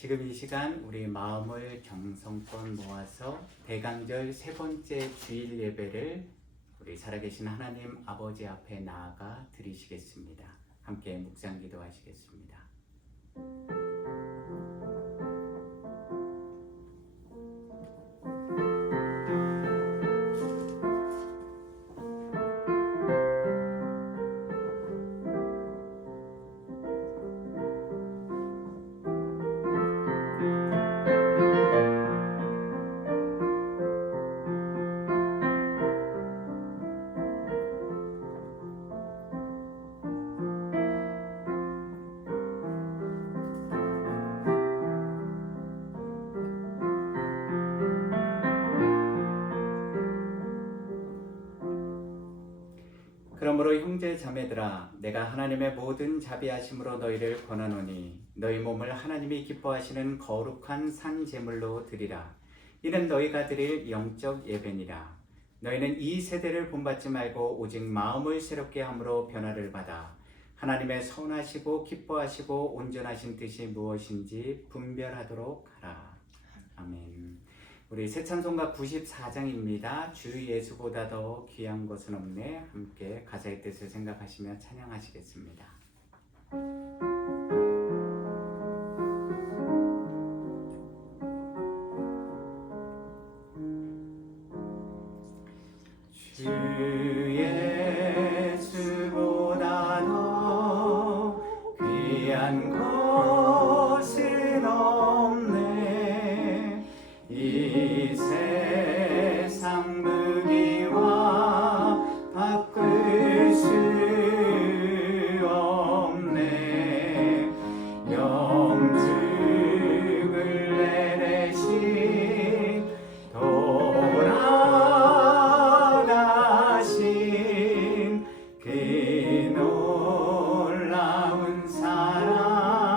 지금 이 시간 우리 마음을 정성껏 모아서 대강절 세 번째 주일 예배를 우리 살아계신 하나님 아버지 앞에 나아가 드리시겠습니다. 함께 묵상 기도하시겠습니다. 그러므로 형제 자매들아, 내가 하나님의 모든 자비하심으로 너희를 권하노니 너희 몸을 하나님이 기뻐하시는 거룩한 산 제물로 드리라. 이는 너희가 드릴 영적 예배니라. 너희는 이 세대를 본받지 말고 오직 마음을 새롭게 함으로 변화를 받아 하나님의 선하시고 기뻐하시고 온전하신 뜻이 무엇인지 분별하도록 하라. 아멘. 우리 새 찬송가 94장입니다. 주 예수보다 더 귀한 것은 없네. 함께 가사의 뜻을 생각하시며 찬양하시겠습니다. 주 예수보다 더 귀한 것은 없네. 이 세상 무기와 바꿀 수 없네. 영죽을 내대신 돌아가신 그 놀라운 사랑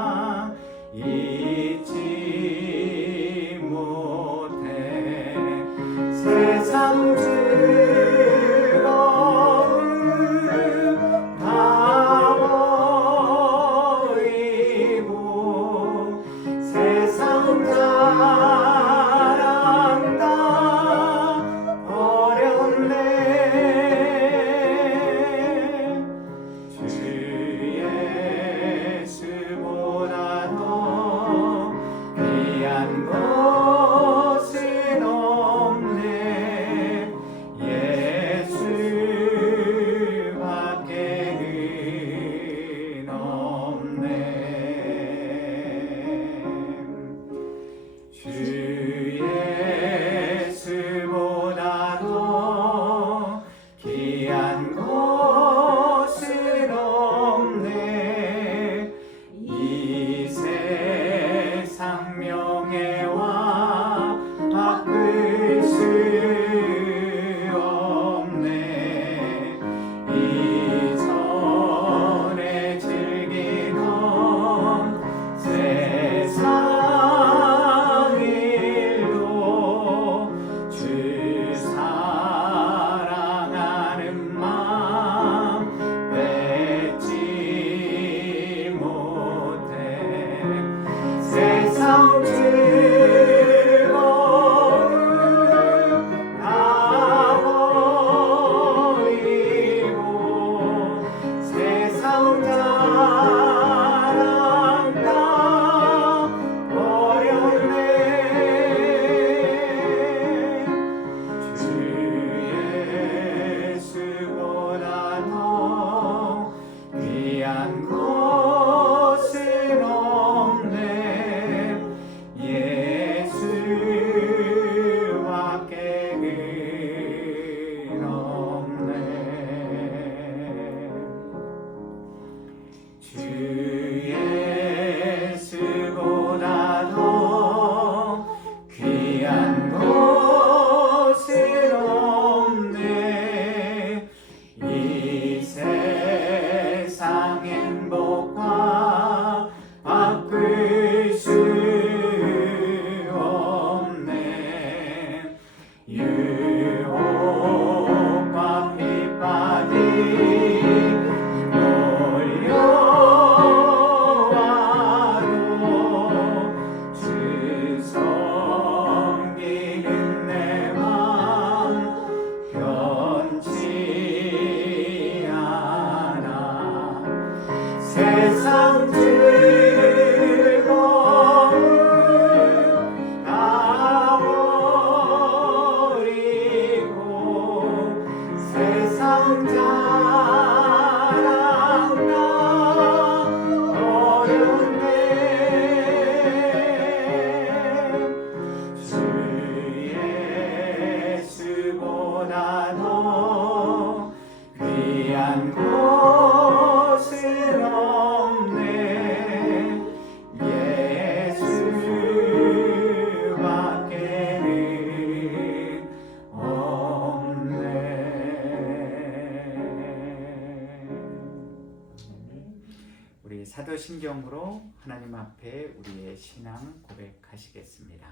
사도신경으로 하나님 앞에 우리의 신앙 고백하시겠습니다.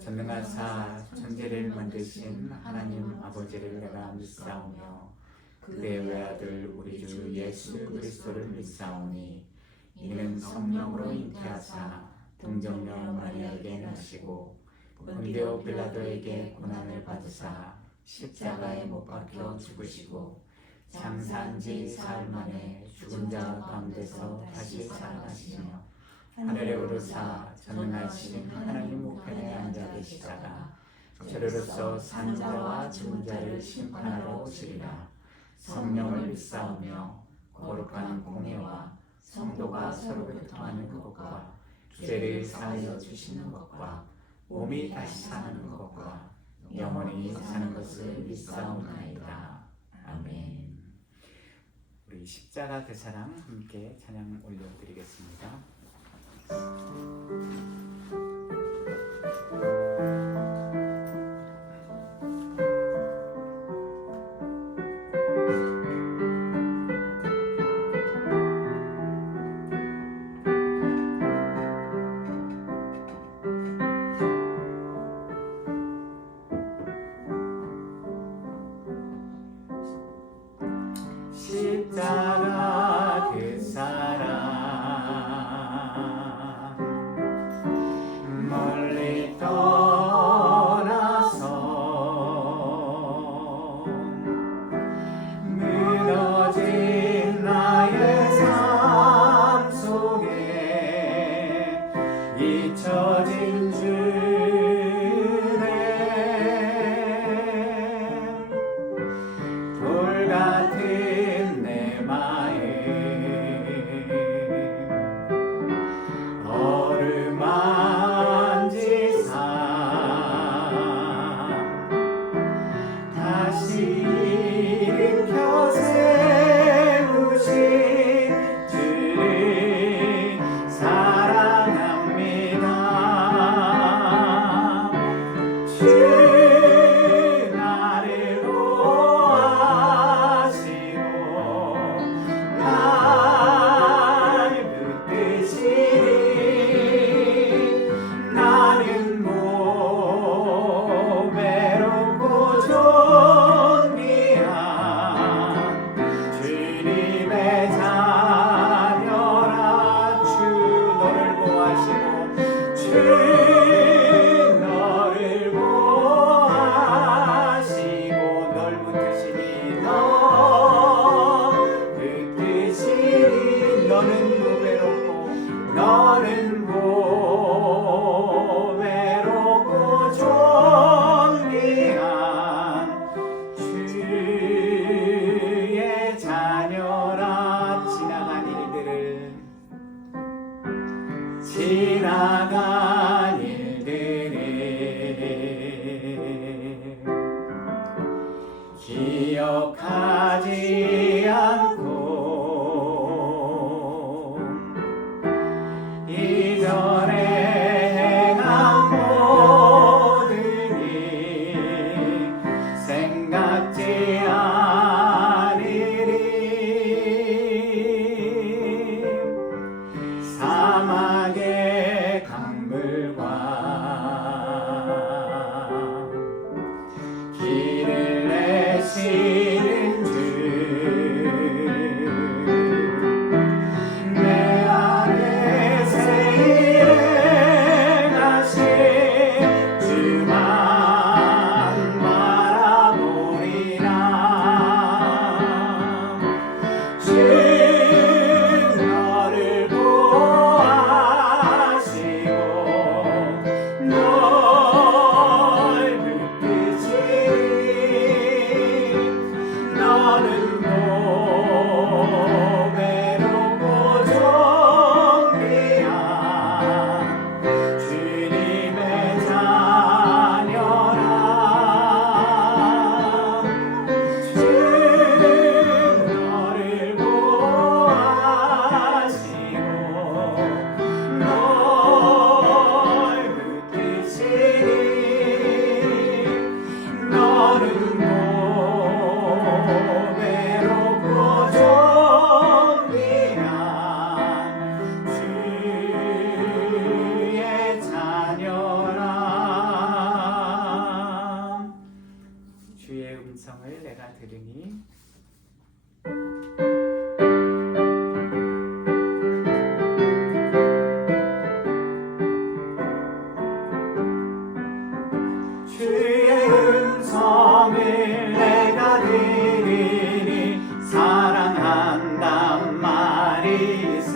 전능하사 천지를 만드신 하나님 아버지를 내가 믿사오며 그의 외아들 우리 주 예수 그리스도를 믿사오니 이는 성령으로 잉태하사 동정녀 마리아에게 나시고 본디오 빌라도에게 고난을 받으사 십자가에 못 박혀 죽으시고 장사한 지 사흘 만에 죽은 자 가운데서 다시 살아나시며 하늘에 오르사 전능하신 하나님 우편에 앉아 계시다가 저리로서 산 자와 죽은 자를 심판하러 오시리라. 성령을 믿사오며 거룩한 공예와 성도가 서로 교통하는 것과 죄를 사하여 주시는 것과 몸이 다시 사는 것과 영원히 사는 것을 믿사오나이다. 아멘. 우리 십자가 그 사랑 함께 찬양 올려드리겠습니다. 십자가 그 사랑 멀리 떠나서 무너진 나의 삶 속에 잊혀진 주네 돌 같은 내 마음 어루만지사 다시 일으켜 세우신 주를 사랑합니다. 주 나를 나는 외롭고 존귀한 주님의 자녀라. 주 너를 보호하시고 주 너를 보호하시고 널 붙드시니 너 붙드시니 너는 무외롭고 너는 외롭고 존귀한 주의 자녀라. 지나간 일들을 기억하지 않고 이전에 행한 모든 일 생각지 않으리. 사막에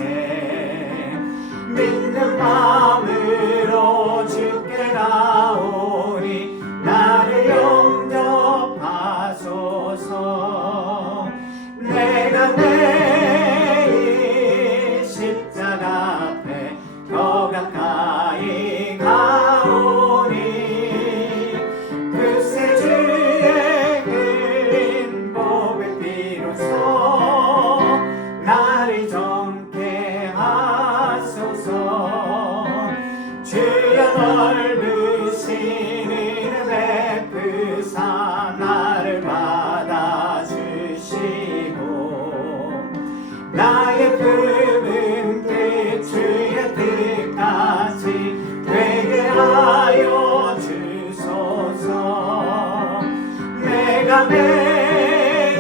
때 믿는 마음으로 주께 나오니 나를 영접하소서. 내가 매일 십자가 앞에 더 가까이 가오니 그새 주의 흘린 보배 피로써 나를 정케 하소서. 주여 넓으신 은혜 베푸사 나를 받아주시고 나의 품은 끝 주의 뜻까지 되게 하여 주소서. 내가 매일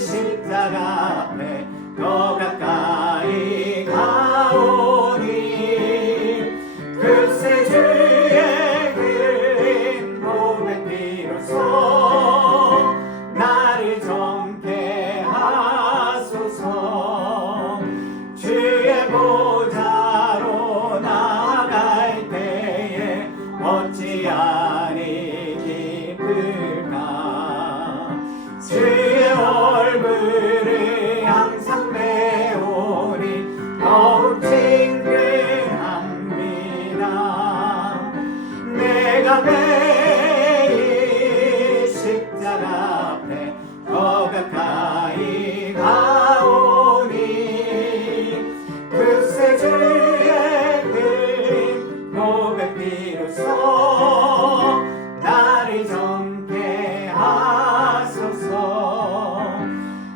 십자가 앞에 더 가까이 가오니 그새 주의 흘린 보배 피로써 나를 정케 하소서. 주의 보좌로 나아갈 때에 어찌하니 기쁠까. 주의 얼굴을 항상 배우니 더욱 친근합니다. 내가 매일 십자가 앞에 더 가까이 가오니 그새 주의 흘린 보배 피로써 나를 정케 하소서.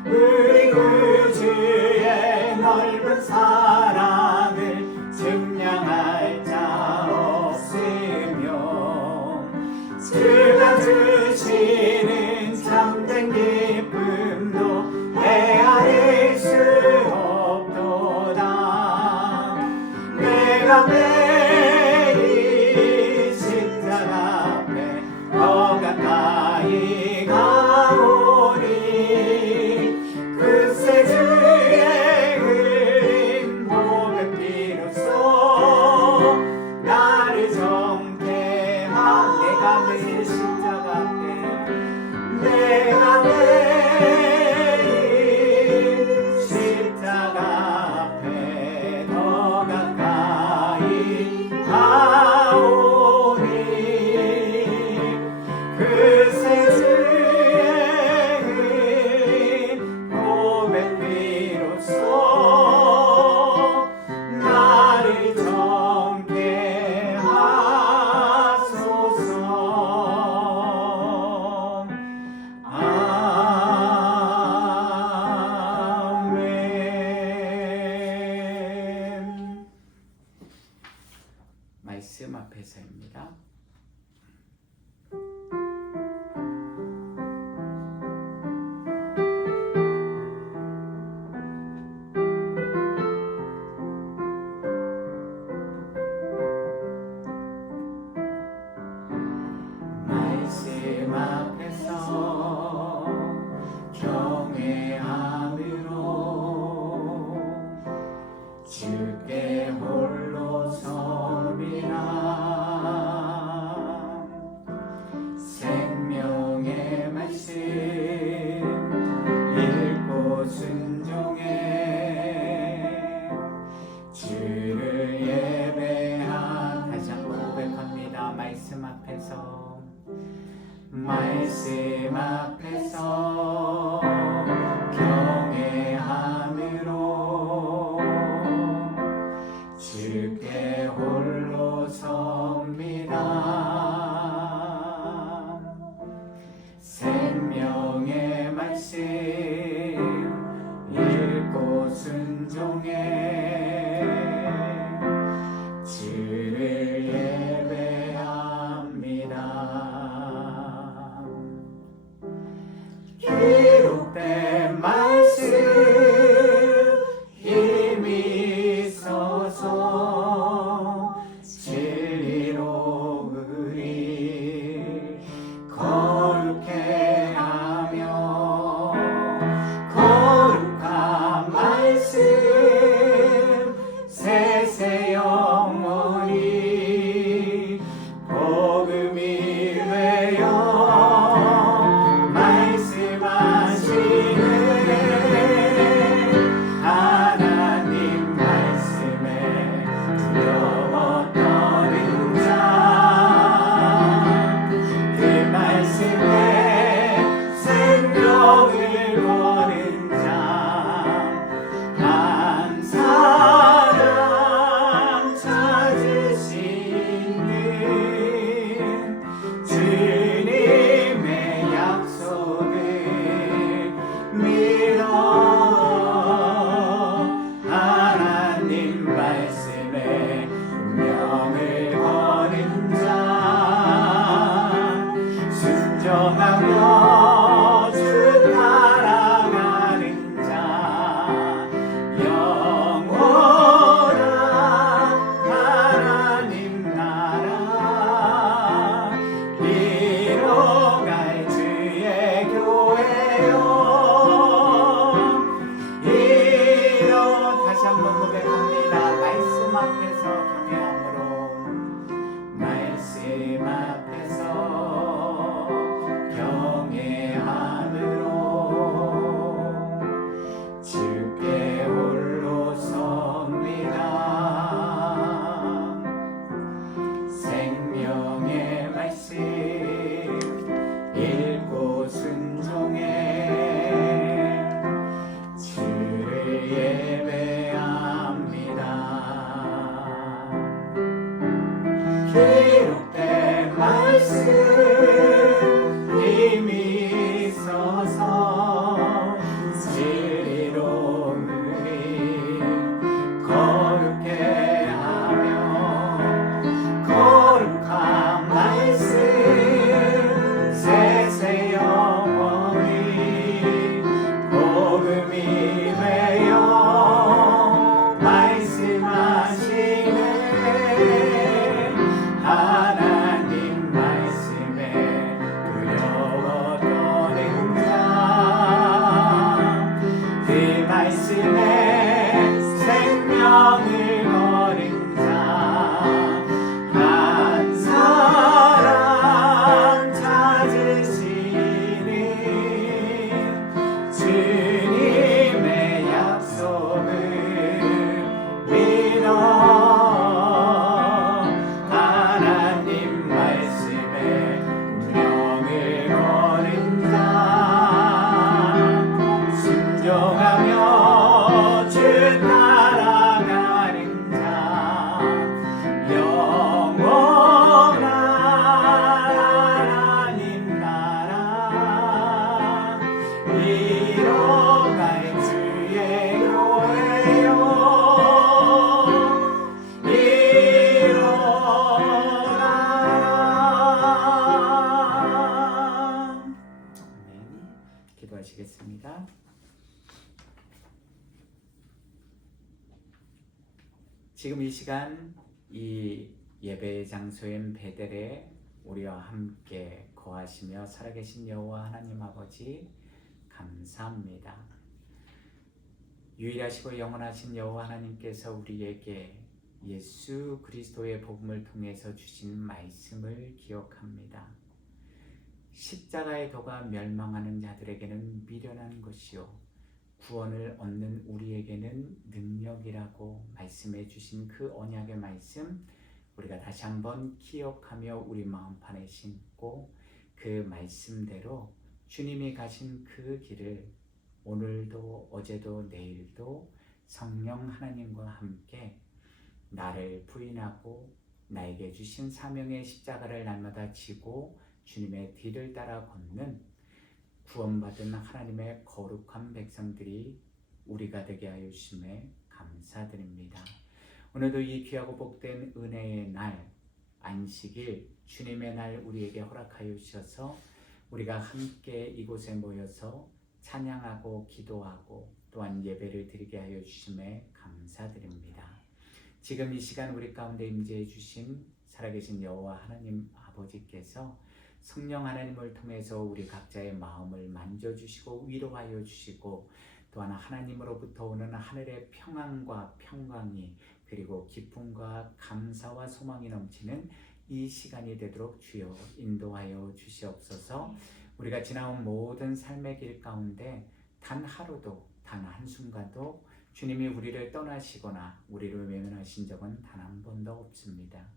우리 구주의 넓은 사랑을 증량할 자 없으며 주가 주시는 참된 기쁨도 헤아릴 수 없도다. 내가 매일 십자가 앞에 더 가까이 가오니 그새 주의 흘린 보배 피로써 나를 정케 하. 내가 매일 십자가 앞에 내가 매일 십자가 앞에 더 가까이 가오니 그새 주의 흘린 보배 피로써 나를 정케 하소서. 아멘. 말씀 앞에서입니다. 말씀 앞에서 경외함으로 주께 홀로 섬이라. 생명의 말씀 읽고 순종해 주를 예배한. 다시 한번 고백합니다. 말씀 앞에서 말씀 앞에서 경외함으로 한번 고백합니다. 말씀 앞에서 경외함으로, 말씀 앞에서 경외함으로 주께 홀로 섭니다. 생명의 말씀 읽고 순종해 주를 예배합니다. 기록된 말씀 힘이 있어서 진리로 우리 거룩해 하며, 거룩한 말씀 세세 영원히 복음이 되어 말씀하시네. 하나님 말씀에 두려워 떠는 자, 그 말씀에 생명을 거는 자, 한 사람 찾으시는 주님의 약속을 믿어. 하나님 말씀에 운명을 거는 자, 순종하며 주 따라가는 자, 영원한 하나님 나라 이뤄갈 주의 교회요, 일어나라. 아멘. 기도하시겠습니다. 지금 이 시간 이 예배 장소인 베델에 우리와 함께 거하시며 살아계신 여호와 하나님 아버지, 감사합니다. 유일하시고 영원하신 여호와 하나님께서 우리에게 예수 그리스도의 복음을 통해서 주신 말씀을 기억합니다. 십자가의 도가 멸망하는 자들에게는 미련한 것이요 구원을 얻는 우리에게는 능력이라고 말씀해 주신 그 언약의 말씀, 우리가 다시 한번 기억하며 우리 마음판에 심고 그 말씀대로 주님이 가신 그 길을 오늘도 어제도 내일도 성령 하나님과 함께 나를 부인하고 나에게 주신 사명의 십자가를 날마다 지고 주님의 뒤를 따라 걷는 구원받은 하나님의 거룩한 백성들이 우리가 되게 하여 주심에 감사드립니다. 오늘도 이 귀하고 복된 은혜의 날, 안식일, 주님의 날 우리에게 허락하여 주셔서 우리가 함께 이곳에 모여서 찬양하고 기도하고 또한 예배를 드리게 하여 주심에 감사드립니다. 지금 이 시간 우리 가운데 임재해 주신 살아계신 여호와 하나님 아버지께서 성령 하나님을 통해서 우리 각자의 마음을 만져주시고 위로하여 주시고 또한 하나님으로부터 오는 하늘의 평안과 평강이 그리고 기쁨과 감사와 소망이 넘치는 이 시간이 되도록 주여 인도하여 주시옵소서. 우리가 지나온 모든 삶의 길 가운데 단 하루도 단 한순간도 주님이 우리를 떠나시거나 우리를 외면하신 적은 단 한 번도 없습니다.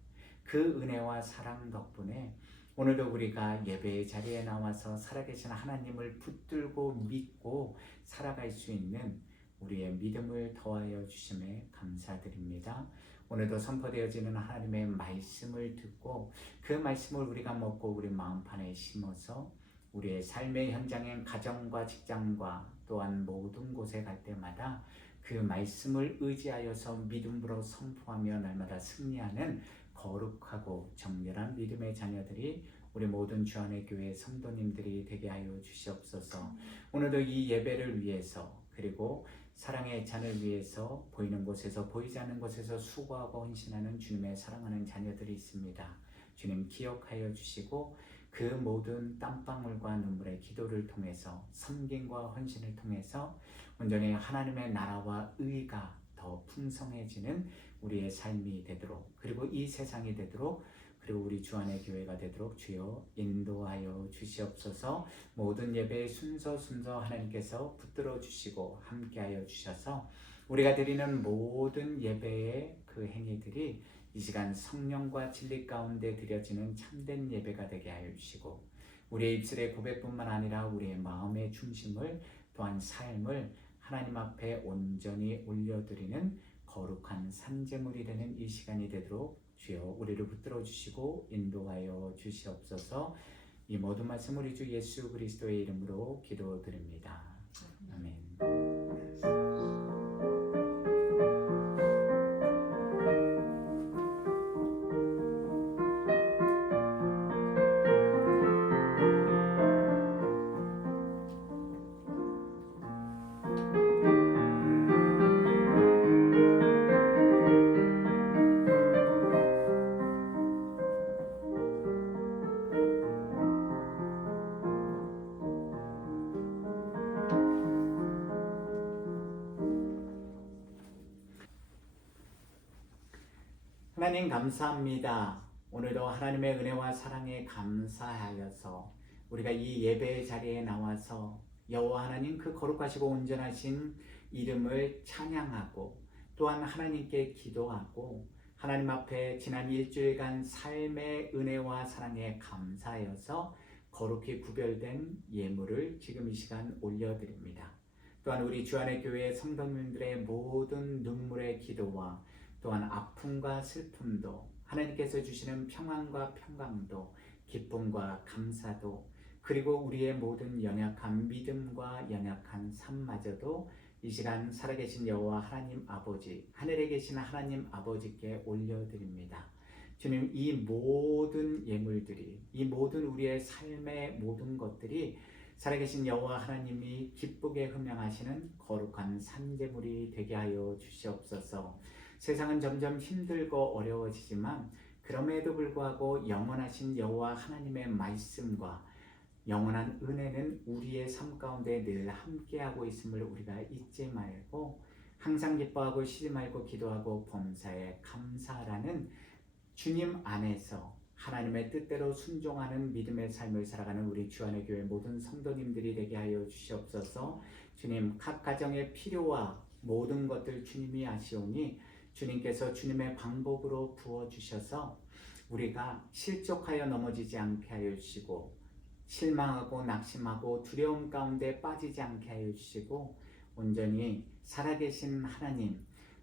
그 은혜와 사랑 덕분에 오늘도 우리가 예배의 자리에 나와서 살아계신 하나님을 붙들고 믿고 살아갈 수 있는 우리의 믿음을 더하여 주심에 감사드립니다. 오늘도 선포되어지는 하나님의 말씀을 듣고 그 말씀을 우리가 먹고 우리 마음판에 심어서 우리의 삶의 현장인 가정과 직장과 또한 모든 곳에 갈 때마다 그 말씀을 의지하여서 믿음으로 선포하며 날마다 승리하는 거룩하고 정결한 믿음의 자녀들이 우리 모든 주안의 교회 성도님들이 되게 하여 주시옵소서. 오늘도 이 예배를 위해서 그리고 사랑의 잔을 위해서 보이는 곳에서 보이지 않는 곳에서 수고하고 헌신하는 주님의 사랑하는 자녀들이 있습니다. 주님 기억하여 주시고 그 모든 땀방울과 눈물의 기도를 통해서 섬김과 헌신을 통해서 온전히 하나님의 나라와 의가 더 풍성해지는 우리의 삶이 되도록, 그리고 이 세상이 되도록, 그리고 우리 주 안의 교회가 되도록 주여 인도하여 주시옵소서. 모든 예배의 순서 하나님께서 붙들어 주시고 함께하여 주셔서 우리가 드리는 모든 예배의 그 행위들이 이 시간 성령과 진리 가운데 드려지는 참된 예배가 되게 하여 주시고, 우리의 입술의 고백뿐만 아니라 우리의 마음의 중심을, 또한 삶을 하나님 앞에 온전히 올려드리는 거룩한 산제물이 되는 이 시간이 되도록 주여 우리를 붙들어 주시고 인도하여 주시옵소서. 이 모든 말씀 우리 주 예수 그리스도의 이름으로 기도드립니다. 아멘. 하나님 감사합니다. 오늘도 하나님의 은혜와 사랑에 감사하여서 우리가 이 예배의 자리에 나와서 여호와 하나님 그 거룩하시고 온전하신 이름을 찬양하고, 또한 하나님께 기도하고, 하나님 앞에 지난 일주일간 삶의 은혜와 사랑에 감사하여서 거룩히 구별된 예물을 지금 이 시간 올려드립니다. 또한 우리 주안의 교회 성도님들의 모든 눈물의 기도와 또한 아픔과 슬픔도, 하나님께서 주시는 평안과 평강도, 기쁨과 감사도, 그리고 우리의 모든 연약한 믿음과 연약한 삶마저도 이 시간 살아계신 여호와 하나님 아버지, 하늘에 계신 하나님 아버지께 올려드립니다. 주님, 이 모든 예물들이, 이 모든 우리의 삶의 모든 것들이 살아계신 여호와 하나님이 기쁘게 흠양하시는 거룩한 산제물이 되게 하여 주시옵소서. 세상은 점점 힘들고 어려워지지만 그럼에도 불구하고 영원하신 여호와 하나님의 말씀과 영원한 은혜는 우리의 삶 가운데 늘 함께하고 있음을 우리가 잊지 말고, 항상 기뻐하고 쉬지 말고 기도하고 범사에 감사라는 주님 안에서 하나님의 뜻대로 순종하는 믿음의 삶을 살아가는 우리 주안의 교회 모든 성도님들이 되게 하여 주시옵소서. 주님, 각 가정의 필요와 모든 것들 주님이 아시오니 주님께서 주님의 방법으로 부어주셔서 우리가 실족하여 넘어지지 않게 하여 주시고, 실망하고 낙심하고 두려움 가운데 빠지지 않게 하여 주시고, 온전히 살아계신 하나님,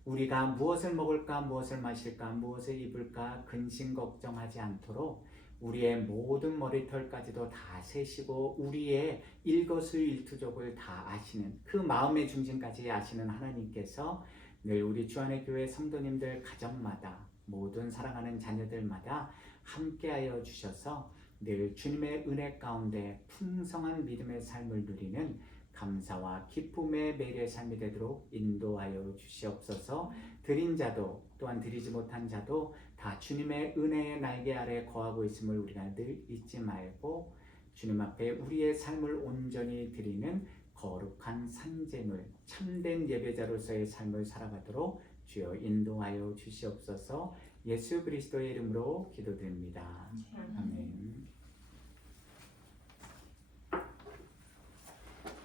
우리가 무엇을 먹을까, 무엇을 마실까, 무엇을 입을까 근심 걱정하지 않도록 우리의 모든 머리털까지도 다 세시고 우리의 일거수일투족을 다 아시는, 그 마음의 중심까지 아시는 하나님께서 늘 우리 주안의 교회 성도님들 가정마다, 모든 사랑하는 자녀들마다 함께하여 주셔서 늘 주님의 은혜 가운데 풍성한 믿음의 삶을 누리는 감사와 기쁨의 매일의 삶이 되도록 인도하여 주시옵소서. 드린 자도 또한 드리지 못한 자도 다 주님의 은혜의 날개 아래 거하고 있음을 우리가 늘 잊지 말고, 주님 앞에 우리의 삶을 온전히 드리는 거룩한 산제물, 참된 예배자로서의 삶을 살아가도록 주여 인도하여 주시옵소서. 예수 그리스도의 이름으로 기도드립니다. 아멘.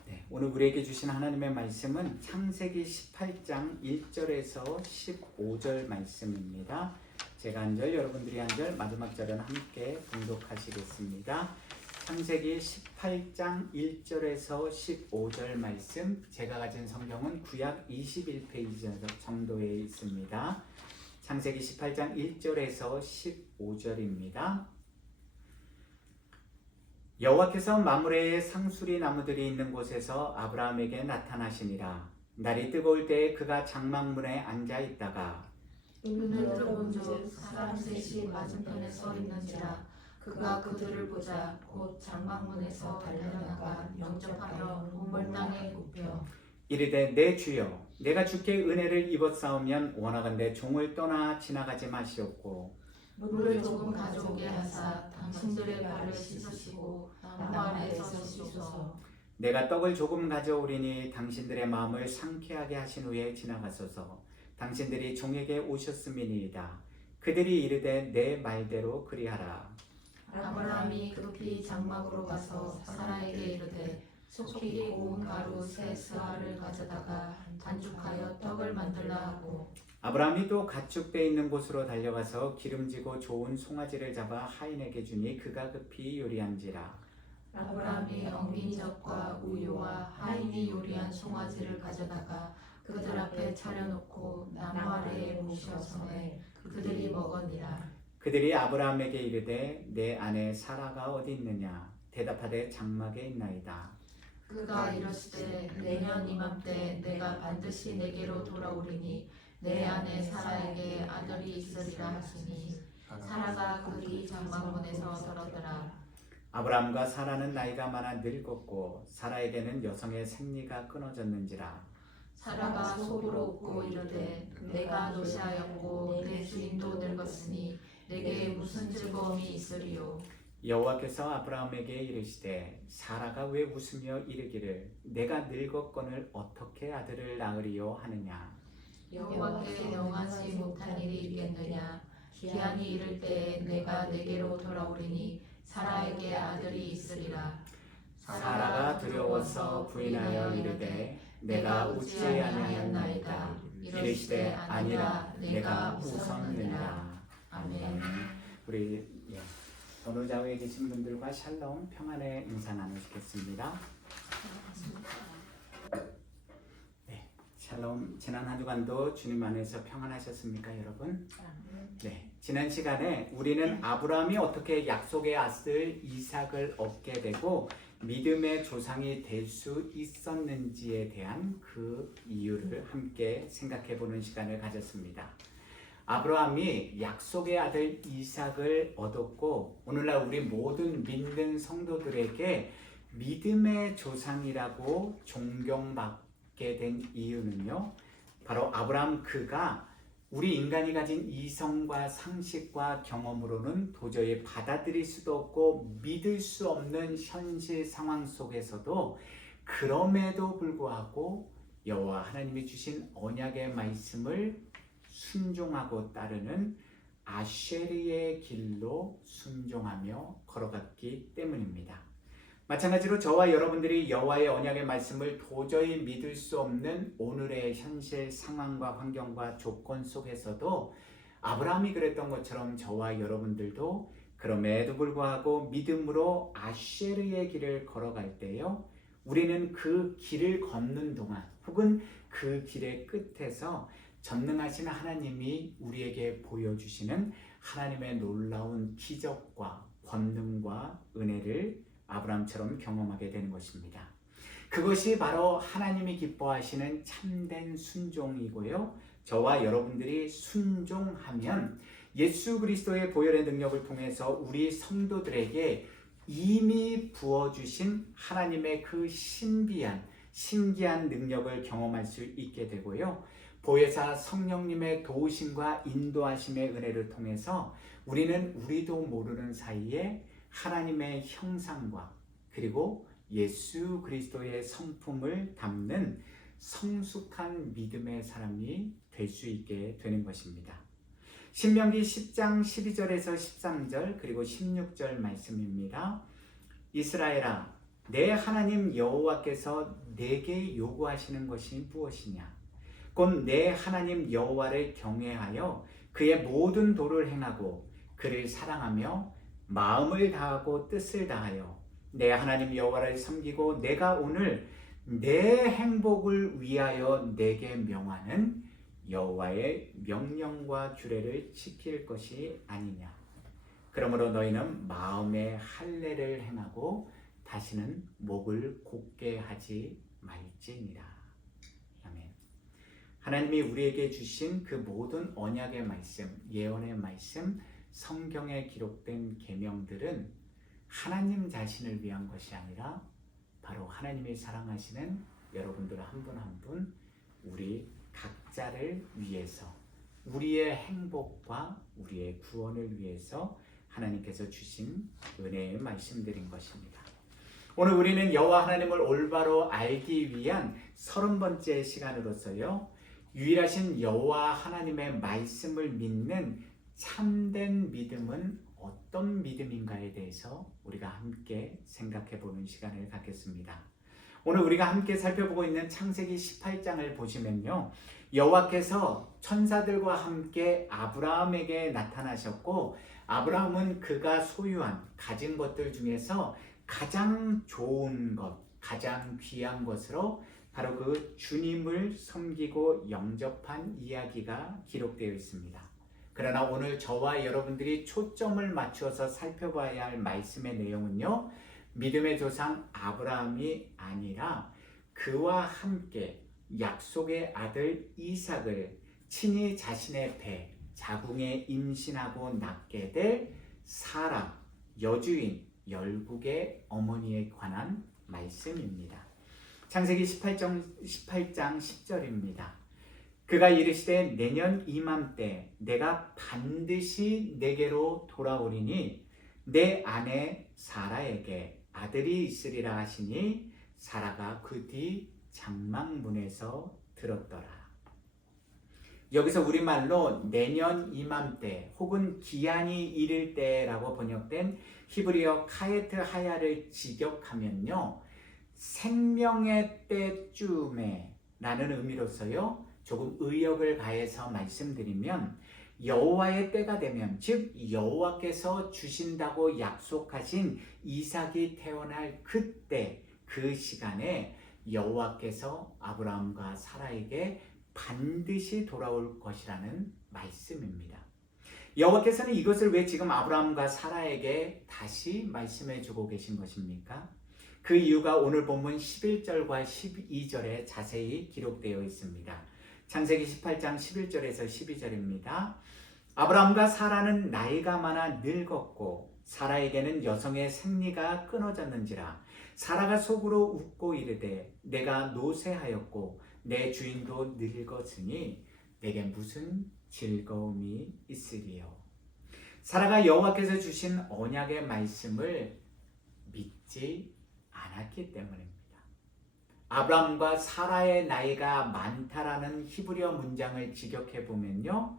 네, 오늘 우리에게 주신 하나님의 말씀은 창세기 18장 1절에서 15절 말씀입니다. 제가 한 절, 여러분들이 한 절, 마지막 절은 함께 봉독하시겠습니다. 창세기 18장 1절에서 15절 말씀, 제가 가진 성경은 구약 21페이지 정도에 있습니다. 창세기 18장 1절에서 15절입니다. 여호와께서 마므레의 상수리 나무들이 있는 곳에서 아브라함에게 나타나시니라. 날이 뜨거울 때에 그가 장막문에 앉아 있다가 눈을 들어본즉 사람 셋이 맞은편에 서 있는지라. 그가 그들을 보자 곧 장막문에서 달려나가 영접하며 몸을 땅에 굽혀 이르되 내 주여, 내가 주께 은혜를 입었사오면 원하건대 종을 떠나 지나가지 마시옵고 물을 조금 가져오게 하사 당신들의 발을 씻으시고 나무 아래에서 씻소서. 내가 떡을 조금 가져오리니 당신들의 마음을 상쾌하게 하신 후에 지나가소서. 당신들이 종에게 오셨음이니이다. 그들이 이르되 내 말대로 그리하라. 아브라함이 급히 장막으로 가서 사라에게 이르되 속히 고운 가루 세 스아를 가져다가 반죽하여 떡을 만들라 하고 아브라함이 또 가축배 있는 곳으로 달려가서 기름지고 좋은 송아지를 잡아 하인에게 주니 그가 급히 요리한지라. 아브라함이 엉긴 젖과 우유와 하인이 요리한 송아지를 가져다가 그들 앞에 차려놓고 나무 아래에 모셔서매 그들이 먹으니라. 그들이 아브라함에게 이르되 내 아내 사라가 어디 있느냐? 대답하되 장막에 있나이다. 그가 이르시되 내년 이맘때 내가 반드시 내게로 돌아오리니 내 아내 사라에게 아들이 있으리라 하시니 사라가 급히 장막문에서 서러더라. 아브라함과 사라는 나이가 많아 늙었고 사라에게는 여성의 생리가 끊어졌는지라. 사라가 속으로 웃고 이르되 내가 노시하였고 내 주인도 늙었으니 내게 무슨 즐거움이 있으리요. 여호와께서 아브라함에게 이르시되 사라가 왜 웃으며 이르기를 내가 늙었거늘 어떻게 아들을 낳으리요 하느냐. 여호와께 명하지 못한 일이 있겠느냐. 기한이 이를 때에 내가 내게로 돌아오리니 사라에게 아들이 있으리라. 사라가 두려워서 부인하여 이르되 내가 웃지 아니하였나이다. 이르시되 아니라 내가 웃었느니라. 아멘. 우리 어느 좌우에 계신 분들과 샬롬 평안의 인사 나누시겠습니다. 네, 샬롬. 지난 한 주간도 주님 안에서 평안하셨습니까, 여러분? 네, 지난 시간에 우리는 아브라함이 어떻게 약속의 아들 이삭을 얻게 되고 믿음의 조상이 될 수 있었는지에 대한 그 이유를 함께 생각해 보는 시간을 가졌습니다. 아브라함이 약속의 아들 이삭을 얻었고 오늘날 우리 모든 믿는 성도들에게 믿음의 조상이라고 존경받게 된 이유는요, 바로 아브라함 그가 우리 인간이 가진 이성과 상식과 경험으로는 도저히 받아들일 수도 없고 믿을 수 없는 현실 상황 속에서도 그럼에도 불구하고 여호와 하나님이 주신 언약의 말씀을 순종하고 따르는 아쉐리의 길로 순종하며 걸어갔기 때문입니다. 마찬가지로 저와 여러분들이 여호와의 언약의 말씀을 도저히 믿을 수 없는 오늘의 현실 상황과 환경과 조건 속에서도 아브라함이 그랬던 것처럼 저와 여러분들도 그럼에도 불구하고 믿음으로 아쉐르의 길을 걸어갈 때요, 우리는 그 길을 걷는 동안 혹은 그 길의 끝에서 전능하신 하나님이 우리에게 보여주시는 하나님의 놀라운 기적과 권능과 은혜를 아브라함처럼 경험하게 되는 것입니다. 그것이 바로 하나님이 기뻐하시는 참된 순종이고요, 저와 여러분들이 순종하면 예수 그리스도의 보혈의 능력을 통해서 우리 성도들에게 이미 부어주신 하나님의 그 신기한 능력을 경험할 수 있게 되고요, 보혜사 성령님의 도우심과 인도하심의 은혜를 통해서 우리는 우리도 모르는 사이에 하나님의 형상과 그리고 예수 그리스도의 성품을 담는 성숙한 믿음의 사람이 될 수 있게 되는 것입니다. 신명기 10장 12절에서 13절 그리고 16절 말씀입니다. 이스라엘아, 내 하나님 여호와께서 내게 요구하시는 것이 무엇이냐? 곧 내 하나님 여호와를 경외하여 그의 모든 도를 행하고 그를 사랑하며 마음을 다하고 뜻을 다하여 내 하나님 여호와를 섬기고 내가 오늘 내 행복을 위하여 내게 명하는 여호와의 명령과 규례를 지킬 것이 아니냐. 그러므로 너희는 마음의 할례를 행하고 다시는 목을 곧게 하지 말지니라. 아멘. 하나님이 우리에게 주신 그 모든 언약의 말씀, 예언의 말씀, 성경에 기록된 계명들은 하나님 자신을 위한 것이 아니라 바로 하나님이 사랑하시는 여러분들 한 분 한 분 우리 각자를 위해서, 우리의 행복과 우리의 구원을 위해서 하나님께서 주신 은혜의 말씀들인 것입니다. 오늘 우리는 여호와 하나님을 올바로 알기 위한 30번째 시간으로서요, 유일하신 여호와 하나님의 말씀을 믿는 참된 믿음은 어떤 믿음인가에 대해서 우리가 함께 생각해 보는 시간을 갖겠습니다. 오늘 우리가 함께 살펴보고 있는 창세기 18장을 보시면요, 여호와께서 천사들과 함께 아브라함에게 나타나셨고, 아브라함은 그가 소유한 가진 것들 중에서 가장 좋은 것, 가장 귀한 것으로 바로 그 주님을 섬기고 영접한 이야기가 기록되어 있습니다. 그러나 오늘 저와 여러분들이 초점을 맞추어서 살펴봐야 할 말씀의 내용은요, 믿음의 조상 아브라함이 아니라 그와 함께 약속의 아들 이삭을 친히 자신의 배 자궁에 임신하고 낳게 될 사라, 여주인 열국의 어머니에 관한 말씀입니다. 창세기 18장 10절입니다. 그가 이르시되 내년 이맘때 내가 반드시 내게로 돌아오리니 내 아내 사라에게 아들이 있으리라 하시니 사라가 그 뒤 장막문에서 들었더라. 여기서 우리말로 내년 이맘때 혹은 기한이 이를 때라고 번역된 히브리어 카에트 하야를 직역하면요, 생명의 때쯤에 라는 의미로서요, 조금 의역을 가해서 말씀드리면 여호와의 때가 되면, 즉 여호와께서 주신다고 약속하신 이삭이 태어날 그때, 그 시간에 여호와께서 아브라함과 사라에게 반드시 돌아올 것이라는 말씀입니다. 여호와께서는 이것을 왜 지금 아브라함과 사라에게 다시 말씀해 주고 계신 것입니까? 그 이유가 오늘 본문 11절과 12절에 자세히 기록되어 있습니다. 창세기 18장 11절에서 12절입니다. 아브라함과 사라는 나이가 많아 늙었고 사라에게는 여성의 생리가 끊어졌는지라 사라가 속으로 웃고 이르되 내가 노쇠하였고 내 주인도 늙었으니 내게 무슨 즐거움이 있으리요. 사라가 여호와께서 주신 언약의 말씀을 믿지 않았기 때문입니다. 아브라함과 사라의 나이가 많다라는 히브리어 문장을 직역해 보면요,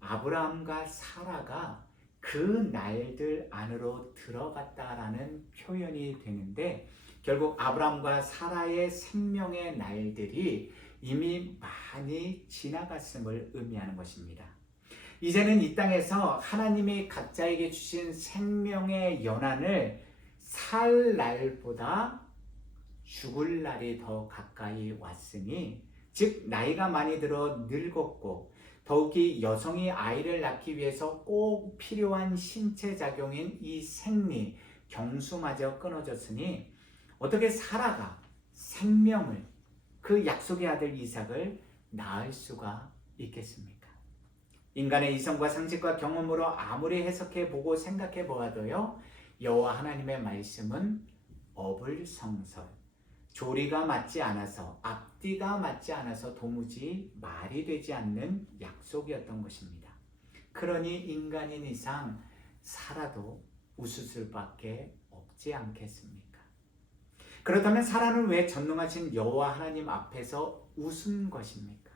아브라함과 사라가 그 날들 안으로 들어갔다라는 표현이 되는데, 결국 아브라함과 사라의 생명의 날들이 이미 많이 지나갔음을 의미하는 것입니다. 이제는 이 땅에서 하나님이 각자에게 주신 생명의 연한을 살 날보다 죽을 날이 더 가까이 왔으니, 즉 나이가 많이 들어 늙었고 더욱이 여성이 아이를 낳기 위해서 꼭 필요한 신체 작용인 이 생리, 경수마저 끊어졌으니 어떻게 사라가 생명을, 그 약속의 아들 이삭을 낳을 수가 있겠습니까? 인간의 이성과 상식과 경험으로 아무리 해석해 보고 생각해 보아도요, 여호와 하나님의 말씀은 어불성설, 조리가 맞지 않아서, 앞뒤가 맞지 않아서 도무지 말이 되지 않는 약속이었던 것입니다. 그러니 인간인 이상 사라도 웃을 수밖에 없지 않겠습니까? 그렇다면 사라는 왜 전능하신 여호와 하나님 앞에서 웃은 것입니까?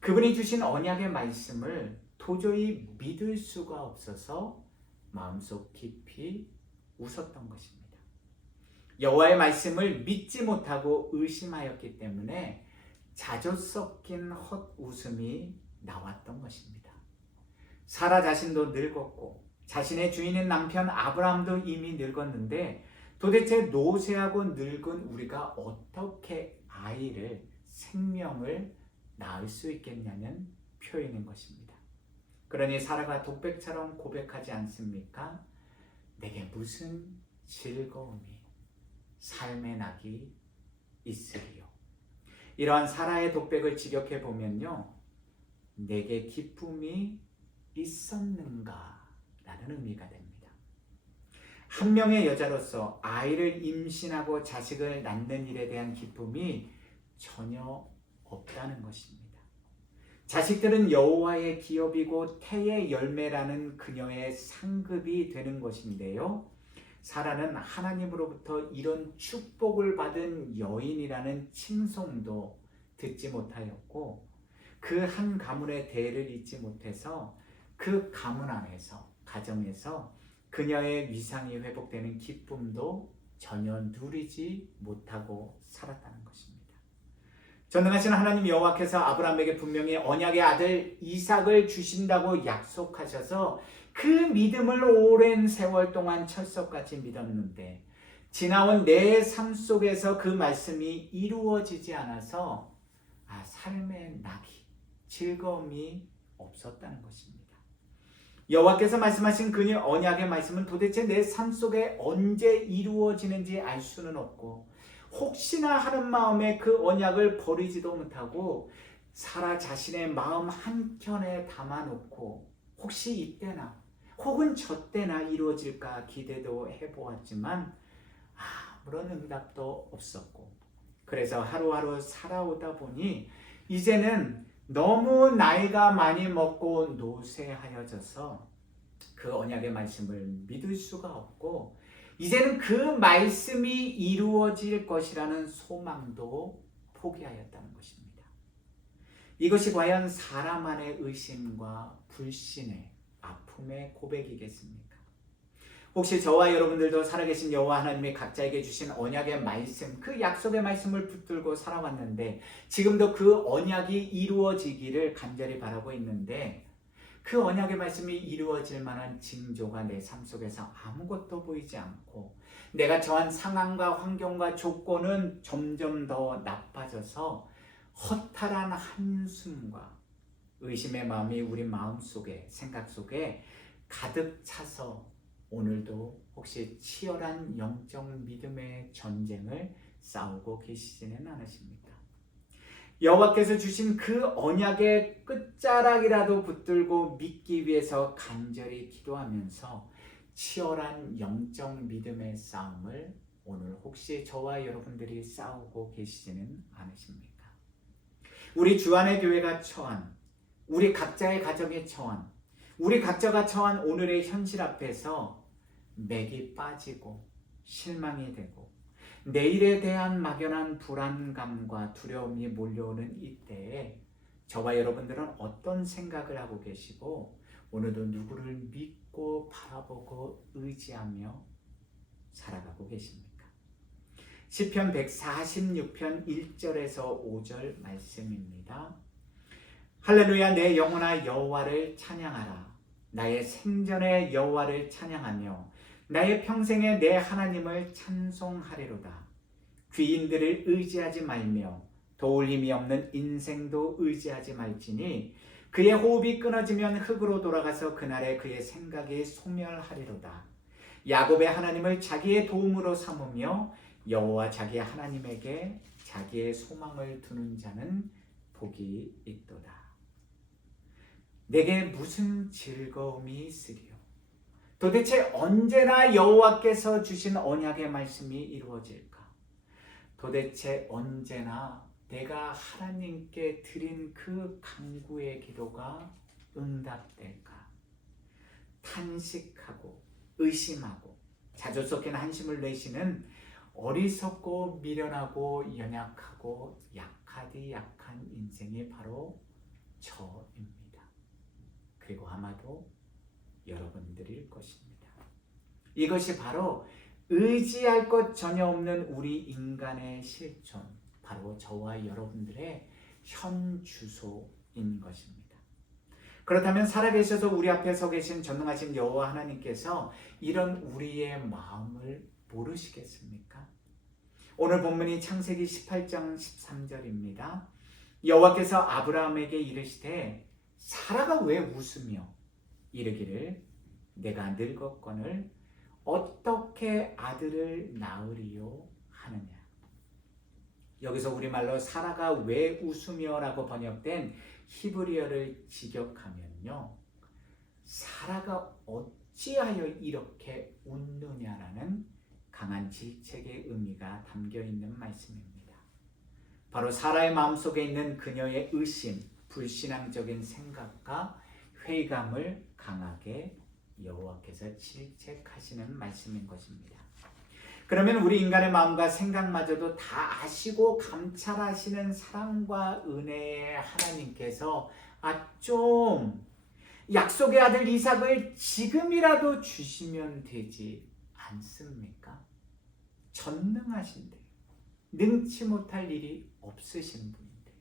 그분이 주신 언약의 말씀을 도저히 믿을 수가 없어서 마음속 깊이 웃었던 것입니다. 여호와의 말씀을 믿지 못하고 의심하였기 때문에 자주 섞인 헛웃음이 나왔던 것입니다. 사라 자신도 늙었고 자신의 주인인 남편 아브라함도 이미 늙었는데 도대체 노쇠하고 늙은 우리가 어떻게 아이를, 생명을 낳을 수 있겠냐는 표현인 것입니다. 그러니 사라가 독백처럼 고백하지 않습니까? 내게 무슨 즐거움이, 삶의 낙이 있으리요. 이러한 사라의 독백을 직역해 보면요, 내게 기쁨이 있었는가 라는 의미가 됩니다. 한 명의 여자로서 아이를 임신하고 자식을 낳는 일에 대한 기쁨이 전혀 없다는 것입니다. 자식들은 여호와의 기업이고 태의 열매라는 그녀의 상급이 되는 것인데요, 사라는 하나님으로부터 이런 축복을 받은 여인이라는 칭송도 듣지 못하였고 그 한 가문의 대를 잇지 못해서 그 가문 안에서, 가정에서 그녀의 위상이 회복되는 기쁨도 전혀 누리지 못하고 살았다는 것입니다. 전능하신 하나님 여호와께서 아브라함에게 분명히 언약의 아들 이삭을 주신다고 약속하셔서 그 믿음을 오랜 세월 동안 철석같이 믿었는데 지나온 내 삶 속에서 그 말씀이 이루어지지 않아서 삶의 낙이, 즐거움이 없었다는 것입니다. 여호와께서 말씀하신 그 언약의 말씀은 도대체 내 삶 속에 언제 이루어지는지 알 수는 없고 혹시나 하는 마음에 그 언약을 버리지도 못하고 사라 자신의 마음 한켠에 담아놓고 혹시 이때나 혹은 저때나 이루어질까 기대도 해보았지만 아무런 응답도 없었고 그래서 하루하루 살아오다 보니 이제는 너무 나이가 많이 먹고 노쇠하여져서 그 언약의 말씀을 믿을 수가 없고 이제는 그 말씀이 이루어질 것이라는 소망도 포기하였다는 것입니다. 이것이 과연 사람만의 의심과 불신의 아픔의 고백이겠습니까? 혹시 저와 여러분들도 살아계신 여호와 하나님이 각자에게 주신 언약의 말씀, 그 약속의 말씀을 붙들고 살아왔는데 지금도 그 언약이 이루어지기를 간절히 바라고 있는데 그 언약의 말씀이 이루어질 만한 징조가 내 삶 속에서 아무것도 보이지 않고 내가 처한 상황과 환경과 조건은 점점 더 나빠져서 허탈한 한숨과 의심의 마음이 우리 마음속에, 생각 속에 가득 차서 오늘도 혹시 치열한 영적 믿음의 전쟁을 싸우고 계시지는 않으십니까? 여호와께서 주신 그 언약의 끝자락이라도 붙들고 믿기 위해서 간절히 기도하면서 치열한 영적 믿음의 싸움을 오늘 혹시 저와 여러분들이 싸우고 계시지는 않으십니까? 우리 주안의 교회가 처한, 우리 각자의 가정에 처한, 우리 각자가 처한 오늘의 현실 앞에서 맥이 빠지고 실망이 되고 내일에 대한 막연한 불안감과 두려움이 몰려오는 이때에 저와 여러분들은 어떤 생각을 하고 계시고 오늘도 누구를 믿고 바라보고 의지하며 살아가고 계십니까? 시편 146편 1절에서 5절 말씀입니다. 할렐루야, 내 영혼아 여호와를 찬양하라. 나의 생전에 여호와를 찬양하며 나의 평생에 내 하나님을 찬송하리로다. 귀인들을 의지하지 말며 도울 힘이 없는 인생도 의지하지 말지니 그의 호흡이 끊어지면 흙으로 돌아가서 그날에 그의 생각이 소멸하리로다. 야곱의 하나님을 자기의 도움으로 삼으며 여호와 자기 하나님에게 자기의 소망을 두는 자는 복이 있도다. 내게 무슨 즐거움이 있으리요? 도대체 언제나 여호와께서 주신 언약의 말씀이 이루어질까? 도대체 언제나 내가 하나님께 드린 그 간구의 기도가 응답될까? 탄식하고 의심하고 자주 섞인 한심을 내쉬는 어리석고 미련하고 연약하고 약하디 약한 인생이 바로 저입니다. 그리고 아마도 여러분들일 것입니다. 이것이 바로 의지할 것 전혀 없는 우리 인간의 실존, 바로 저와 여러분들의 현 주소인 것입니다. 그렇다면 살아계셔서 우리 앞에 서 계신 전능하신 여호와 하나님께서 이런 우리의 마음을 모르시겠습니까? 오늘 본문이 창세기 18장 13절입니다. 여호와께서 아브라함에게 이르시되 사라가 왜 웃으며 이르기를 내가 늙었거늘 어떻게 아들을 낳으리요 하느냐. 여기서 우리말로 사라가 왜 웃으며라고 번역된 히브리어를 직역하면요, 사라가 어찌하여 이렇게 웃느냐라는 강한 질책의 의미가 담겨있는 말씀입니다. 바로 사라의 마음속에 있는 그녀의 의심, 불신앙적인 생각과 회의감을 강하게 여호와께서 질책하시는 말씀인 것입니다. 그러면 우리 인간의 마음과 생각마저도 다 아시고 감찰하시는 사랑과 은혜의 하나님께서 좀 약속의 아들 이삭을 지금이라도 주시면 되지 않습니까? 전능하신데 능치 못할 일이 없으신 분인데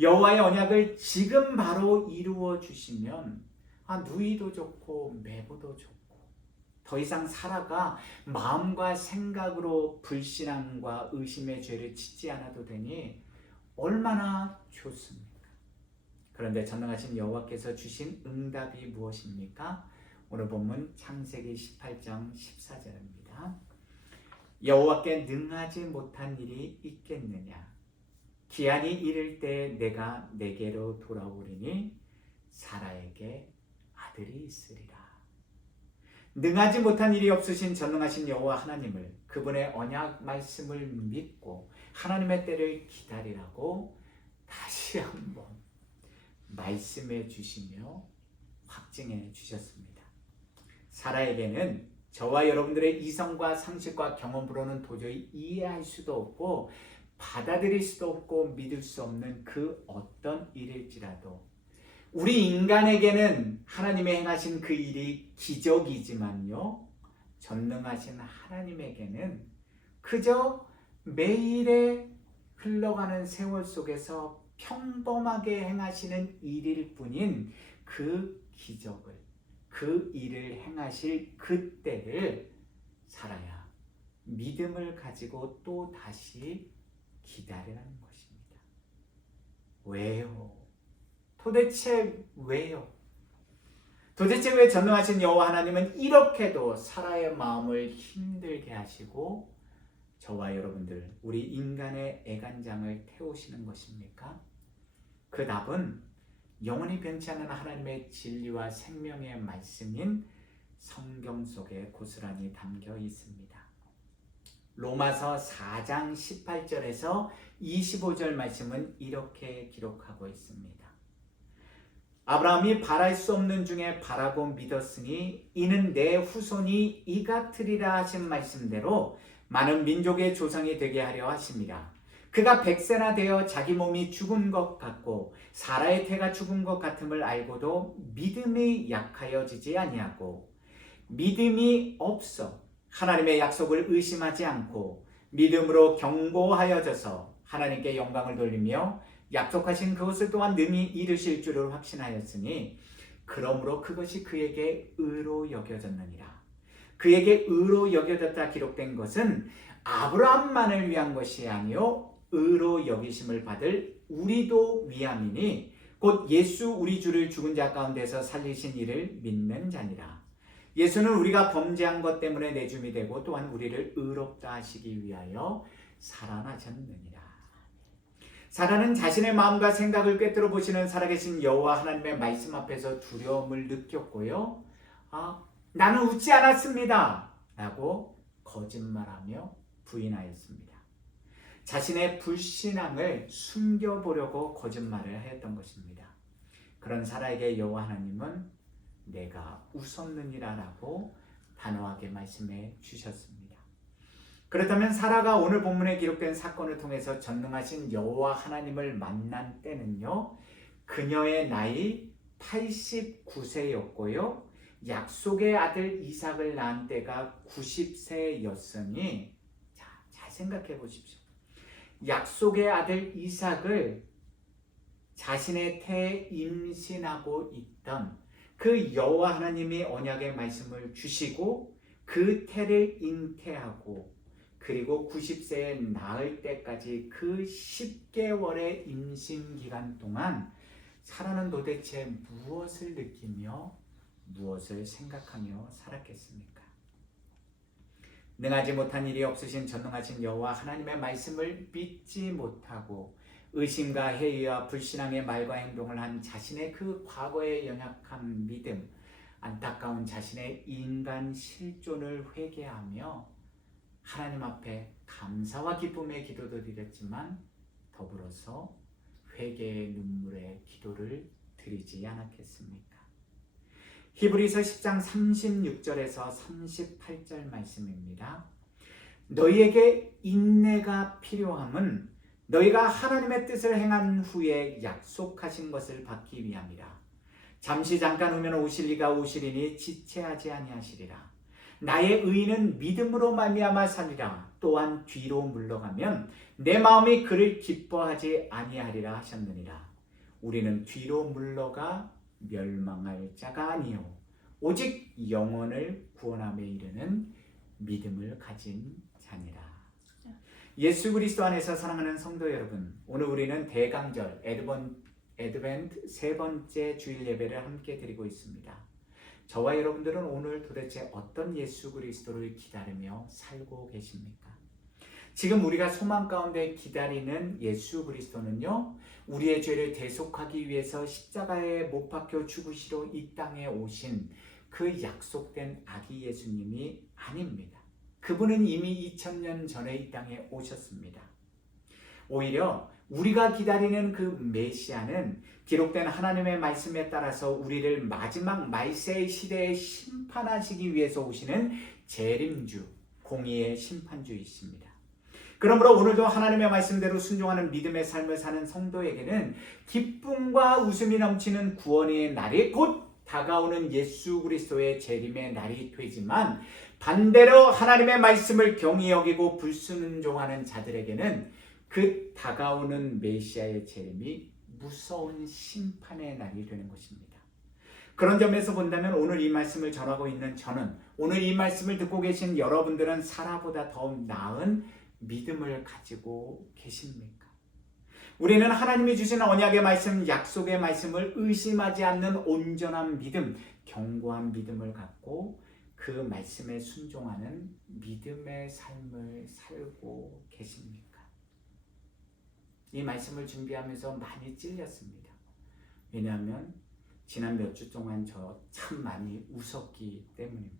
여호와의 언약을 지금 바로 이루어 주시면 누이도 좋고 매부도 좋고 더 이상 사라가 마음과 생각으로 불신앙과 의심의 죄를 짓지 않아도 되니 얼마나 좋습니까? 그런데 전능하신 여호와께서 주신 응답이 무엇입니까? 오늘 본문 창세기 18장 14절입니다. 여호와께 능하지 못한 일이 있겠느냐? 기한이 이를 때 내가 내게로 돌아오리니 사라에게 아들이 있으리라. 능하지 못한 일이 없으신 전능하신 여호와 하나님을, 그분의 언약 말씀을 믿고 하나님의 때를 기다리라고 다시 한번 말씀해 주시며 확증해 주셨습니다. 사라에게는 저와 여러분들의 이성과 상식과 경험으로는 도저히 이해할 수도 없고 받아들일 수도 없고 믿을 수 없는 그 어떤 일일지라도 우리 인간에게는 하나님의 행하신 그 일이 기적이지만요, 전능하신 하나님에게는 그저 매일의 흘러가는 세월 속에서 평범하게 행하시는 일일 뿐인 그 기적을, 그 일을 행하실 그때를 살아야 믿음을 가지고 또 다시 기다리라는 것입니다. 왜요? 도대체 왜요? 도대체 왜 전능하신 여호와 하나님은 이렇게도 사라의 마음을 힘들게 하시고 저와 여러분들, 우리 인간의 애간장을 태우시는 것입니까? 그 답은 영원히 변치 않는 하나님의 진리와 생명의 말씀인 성경 속에 고스란히 담겨 있습니다. 로마서 4장 18절에서 25절 말씀은 이렇게 기록하고 있습니다. 아브라함이 바랄 수 없는 중에 바라고 믿었으니 이는 내 후손이 이 같으리라 하신 말씀대로 많은 민족의 조상이 되게 하려 하심이라. 그가 100세나 되어 자기 몸이 죽은 것 같고 사라의 태가 죽은 것 같음을 알고도 믿음이 약하여지지 아니하고 믿음이 없어 하나님의 약속을 의심하지 않고 믿음으로 견고하여져서 하나님께 영광을 돌리며 약속하신 그것을 또한 능히 이루실 줄을 확신하였으니 그러므로 그것이 그에게 의로 여겨졌느니라. 그에게 의로 여겨졌다 기록된 것은 아브라함만을 위한 것이 아니요 의로 여기심을 받을 우리도 위함이니 곧 예수 우리 주를 죽은 자 가운데서 살리신 이를 믿는 자니라. 예수는 우리가 범죄한 것 때문에 내줌이 되고 또한 우리를 의롭다 하시기 위하여 살아나셨느니라. 사라는 자신의 마음과 생각을 꿰뚫어 보시는 살아계신 여호와 하나님의 말씀 앞에서 두려움을 느꼈고요. 나는 웃지 않았습니다 라고 거짓말하며 부인하였습니다. 자신의 불신앙을 숨겨보려고 거짓말을 하였던 것입니다. 그런 사라에게 여호와 하나님은 내가 웃었느니라 라고 단호하게 말씀해 주셨습니다. 그렇다면 사라가 오늘 본문에 기록된 사건을 통해서 전능하신 여호와 하나님을 만난 때는요, 그녀의 나이 89세였고요 약속의 아들 이삭을 낳은 때가 90세였으니 잘 생각해 보십시오. 약속의 아들 이삭을 자신의 태에 임신하고 있던 그 여호와 하나님이 언약의 말씀을 주시고 그 태를 잉태하고 그리고 90세에 낳을 때까지 그 10개월의 임신 기간 동안 사라는 도대체 무엇을 느끼며 무엇을 생각하며 살았겠습니까? 능하지 못한 일이 없으신 전능하신 여호와 하나님의 말씀을 믿지 못하고 의심과 회의와 불신앙의 말과 행동을 한 자신의 그 과거의 연약한 믿음, 안타까운 자신의 인간 실존을 회개하며 하나님 앞에 감사와 기쁨의 기도도 드렸지만 더불어서 회개의 눈물의 기도를 드리지 않았겠습니까? 히브리서 10장 36절에서 38절 말씀입니다. 너희에게 인내가 필요함은 너희가 하나님의 뜻을 행한 후에 약속하신 것을 받기 위함이라. 잠시 잠깐 후면 오실 이가 오시리니 지체하지 아니하시리라. 나의 의인은 믿음으로 말미암아 살리라. 또한 뒤로 물러가면 내 마음이 그를 기뻐하지 아니하리라 하셨느니라. 우리는 뒤로 물러가 멸망할 자가 아니요 오직 영혼을 구원함에 이르는 믿음을 가진 자니라. 예수 그리스도 안에서 사랑하는 성도 여러분, 오늘 우리는 대강절 애드벤트 세 번째 주일 예배를 함께 드리고 있습니다. 저와 여러분들은 오늘 도대체 어떤 예수 그리스도를 기다리며 살고 계십니까? 지금 우리가 소망 가운데 기다리는 예수 그리스도는요, 우리의 죄를 대속하기 위해서 십자가에 못 박혀 죽으시러 이 땅에 오신 그 약속된 아기 예수님이 아닙니다. 그분은 이미 2000년 전에 이 땅에 오셨습니다. 오히려 우리가 기다리는 그 메시아는 기록된 하나님의 말씀에 따라서 우리를 마지막 말세 시대에 심판하시기 위해서 오시는 재림주, 공의의 심판주이십니다. 그러므로 오늘도 하나님의 말씀대로 순종하는 믿음의 삶을 사는 성도에게는 기쁨과 웃음이 넘치는 구원의 날이 곧 다가오는 예수 그리스도의 재림의 날이 되지만, 반대로 하나님의 말씀을 경히 여기고 불순종하는 자들에게는 그 다가오는 메시아의 재림이 무서운 심판의 날이 되는 것입니다. 그런 점에서 본다면 오늘 이 말씀을 전하고 있는 저는, 오늘 이 말씀을 듣고 계신 여러분들은 사라보다 더 나은 믿음을 가지고 계십니까? 우리는 하나님이 주신 언약의 말씀, 약속의 말씀을 의심하지 않는 온전한 믿음, 견고한 믿음을 갖고 그 말씀에 순종하는 믿음의 삶을 살고 계십니까? 이 말씀을 준비하면서 많이 찔렸습니다. 왜냐하면 지난 몇 주 동안 저 참 많이 웃었기 때문입니다.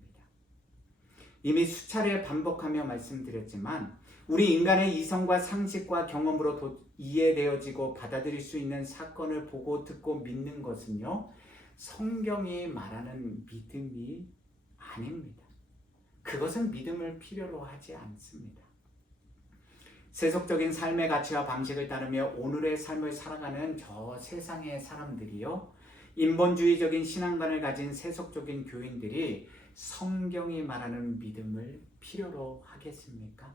이미 수차례 반복하며 말씀드렸지만 우리 인간의 이성과 상식과 경험으로 이해되어지고 받아들일 수 있는 사건을 보고 듣고 믿는 것은요, 성경이 말하는 믿음이 아닙니다. 그것은 믿음을 필요로 하지 않습니다. 세속적인 삶의 가치와 방식을 따르며 오늘의 삶을 살아가는 저 세상의 사람들이요, 인본주의적인 신앙관을 가진 세속적인 교인들이 성경이 말하는 믿음을 필요로 하겠습니까?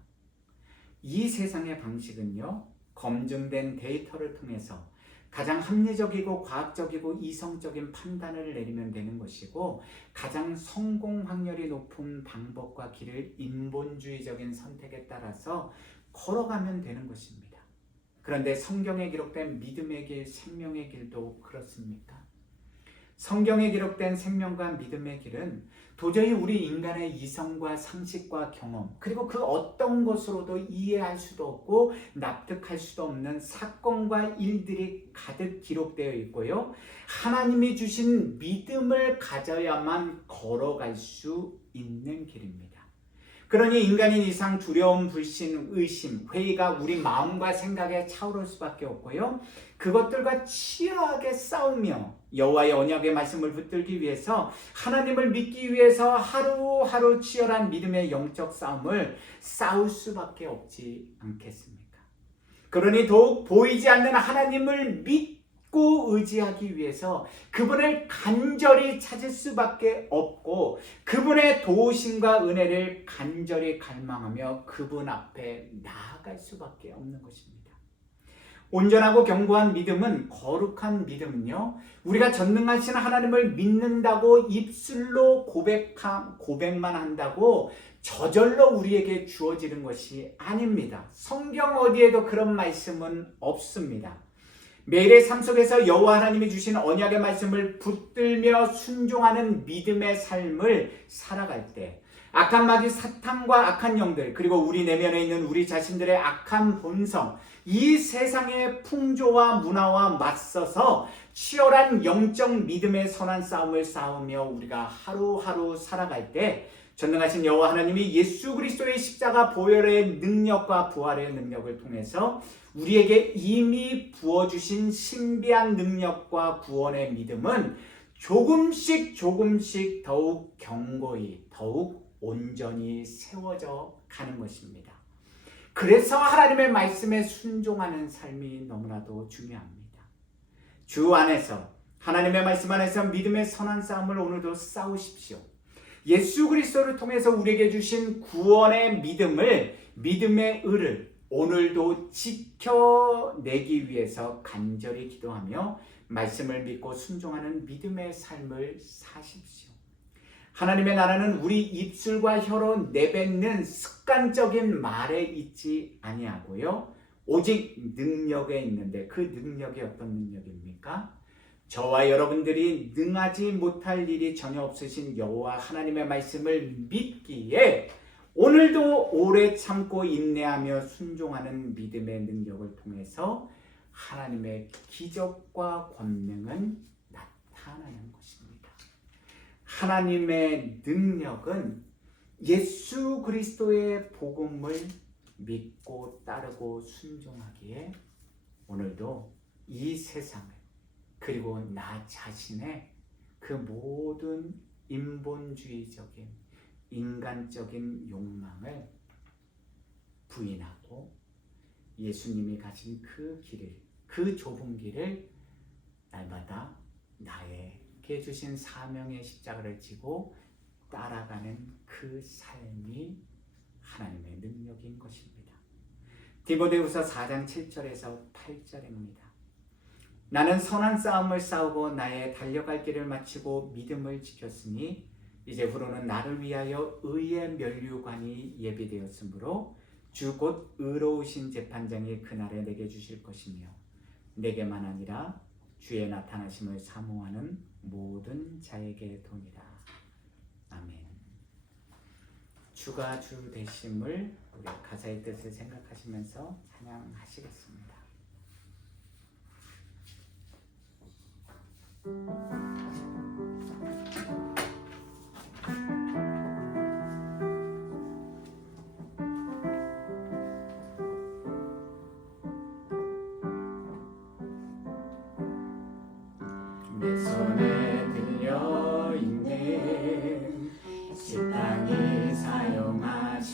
이 세상의 방식은요, 검증된 데이터를 통해서 가장 합리적이고 과학적이고 이성적인 판단을 내리면 되는 것이고, 가장 성공 확률이 높은 방법과 길을 인본주의적인 선택에 따라서 걸어가면 되는 것입니다. 그런데 성경에 기록된 믿음의 길, 생명의 길도 그렇습니까? 성경에 기록된 생명과 믿음의 길은 도저히 우리 인간의 이성과 상식과 경험, 그리고 그 어떤 것으로도 이해할 수도 없고 납득할 수도 없는 사건과 일들이 가득 기록되어 있고요, 하나님이 주신 믿음을 가져야만 걸어갈 수 있는 길입니다. 그러니 인간인 이상 두려움, 불신, 의심, 회의가 우리 마음과 생각에 차오를 수밖에 없고요, 그것들과 치열하게 싸우며 여호와의 언약의 말씀을 붙들기 위해서, 하나님을 믿기 위해서 하루하루 치열한 믿음의 영적 싸움을 싸울 수밖에 없지 않겠습니까? 그러니 더욱 보이지 않는 하나님을 믿고 의지하기 위해서 그분을 간절히 찾을 수밖에 없고, 그분의 도우심과 은혜를 간절히 갈망하며 그분 앞에 나아갈 수밖에 없는 것입니다. 온전하고 견고한 믿음은, 거룩한 믿음은요, 우리가 전능하신 하나님을 믿는다고 입술로 고백만 한다고 저절로 우리에게 주어지는 것이 아닙니다. 성경 어디에도 그런 말씀은 없습니다. 매일의 삶 속에서 여호와 하나님이 주신 언약의 말씀을 붙들며 순종하는 믿음의 삶을 살아갈 때, 악한 마귀 사탄과 악한 영들, 그리고 우리 내면에 있는 우리 자신들의 악한 본성, 이 세상의 풍조와 문화와 맞서서 치열한 영적 믿음의 선한 싸움을 싸우며 우리가 하루하루 살아갈 때, 전능하신 여호와 하나님이 예수 그리스도의 십자가 보혈의 능력과 부활의 능력을 통해서 우리에게 이미 부어주신 신비한 능력과 구원의 믿음은 조금씩 더욱 견고히, 더욱 온전히 세워져 가는 것입니다. 그래서 하나님의 말씀에 순종하는 삶이 너무나도 중요합니다. 주 안에서, 하나님의 말씀 안에서 믿음의 선한 싸움을 오늘도 싸우십시오. 예수 그리스도를 통해서 우리에게 주신 구원의 믿음을, 믿음의 의를 오늘도 지켜내기 위해서 간절히 기도하며 말씀을 믿고 순종하는 믿음의 삶을 사십시오. 하나님의 나라는 우리 입술과 혀로 내뱉는 습관적인 말에 있지 아니하고요, 오직 능력에 있는데, 그 능력이 어떤 능력입니까? 저와 여러분들이 능하지 못할 일이 전혀 없으신 여호와 하나님의 말씀을 믿기에 오늘도 오래 참고 인내하며 순종하는 믿음의 능력을 통해서 하나님의 기적과 권능은 나타나는 것입니다. 하나님의 능력은 예수 그리스도의 복음을 믿고 따르고 순종하기에 오늘도 이 세상을, 그리고 나 자신의 그 모든 인본주의적인 인간적인 욕망을 부인하고 예수님이 가신 그 길을, 그 좁은 길을 날마다 나에게 주신 사명의 십자가를 지고 따라가는 그 삶이 하나님의 능력인 것입니다. 디모데후서 4장 7절에서 8절입니다. 나는 선한 싸움을 싸우고 나의 달려갈 길을 마치고 믿음을 지켰으니 이제후로는 나를 위하여 의의 면류관이 예비되었으므로 주 곧 의로우신 재판장이 그날에 내게 주실 것이며 내게만 아니라 주의 나타나심을 사모하는 모든 자에게 도니라. 아멘. 주가 주 되심을 우리 가사의 뜻을 생각하시면서 찬양하시겠습니다. 내 손에 들려있는 지팡이 사용하셔서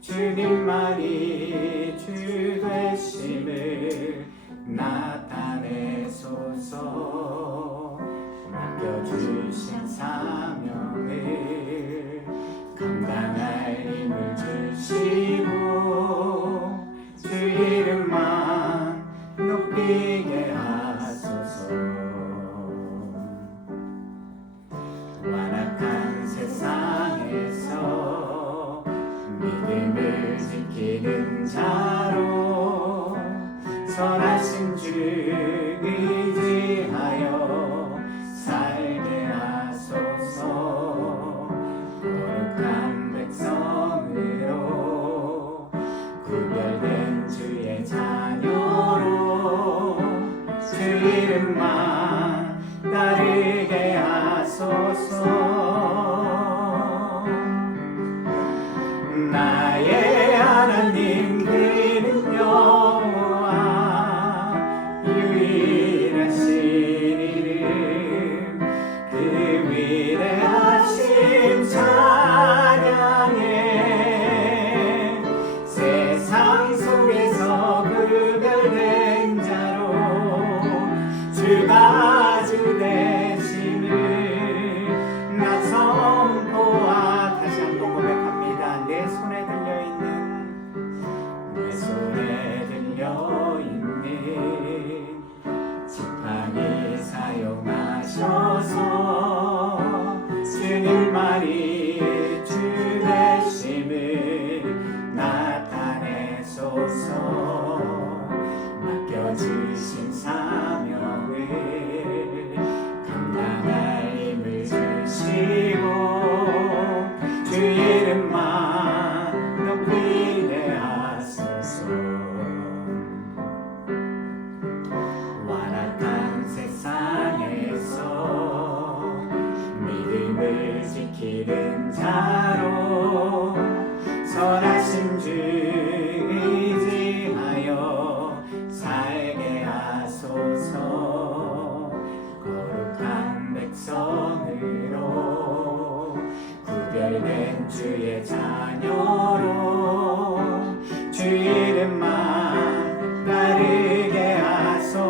주님만이 주 되심을 나타내소서. 맡겨주신 사명을 감당할 힘을 주시고 주 이름만 높이게 하소서. 완악한 세상에서 믿음을 지키는 자로 선하신 주 의지하여 살게 하소서. 거룩한 백성으로 구별된 주의 자녀로 주 이름만 따르게 하소서. 나의 하나님 그는 여호와 유일하신 이름 그 위대하심 찬양해. 세상 속에서 구별된 자로 주가 주 되심을 나 선포하. 다시 한번 고백합니다. 내 손에 들려있는 지팡이 사용하셔서 주님만이 주 되심을 나타내소서. 맡겨주신 사명을 감당할 힘을 주시고 주 이름만 높이게 하소서. 완악한 세상에서 믿음을 지키는 자로 선하신 주 의지하여 살게 하소서. 거룩한 백성으로 구별 잘된 주의 자녀로 주 이름만 따르게 하소서.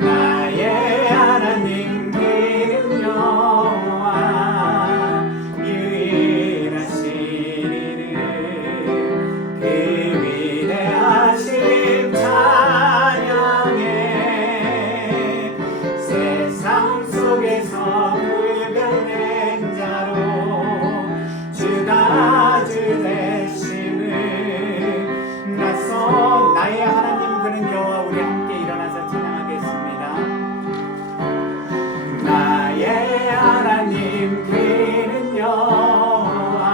나의 하나님 그는 여호와 유일하신 이름 그 위대하심 찬양해. 세상 속에서 구별된 자로 주가 주 되심을 나서 나의 하나님 그는 여호와. 우리 함께 일어나서 찬양하겠습니다. 나의 하나님 그는 여호와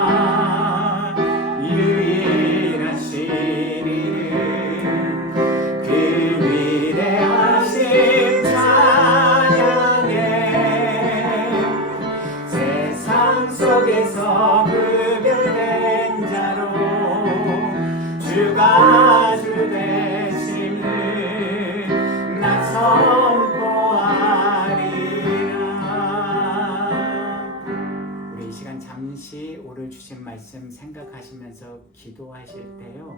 유일하신 이름 그 위대하신 찬양해. 세상 속에서 구별된 자로 주가 주 되심을 나 선포하리라. 우리 이 시간 잠시 오늘 주신 말씀 생각하시면서 기도하실 때요,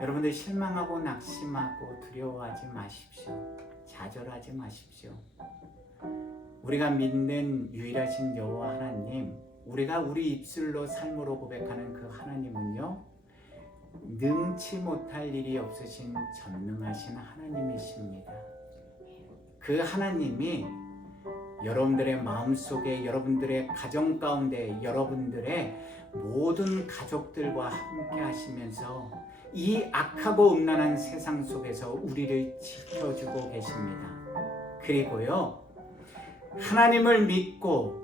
여러분들 실망하고 낙심하고 두려워하지 마십시오. 좌절하지 마십시오. 우리가 믿는 유일하신 여호와 하나님, 우리가 우리 입술로 삶으로 고백하는 그 하나님은요, 능치 못할 일이 없으신 전능하신 하나님이십니다. 그 하나님이 여러분들의 마음속에, 여러분들의 가정 가운데, 여러분들의 모든 가족들과 함께 하시면서 이 악하고 음란한 세상 속에서 우리를 지켜주고 계십니다. 그리고요, 하나님을 믿고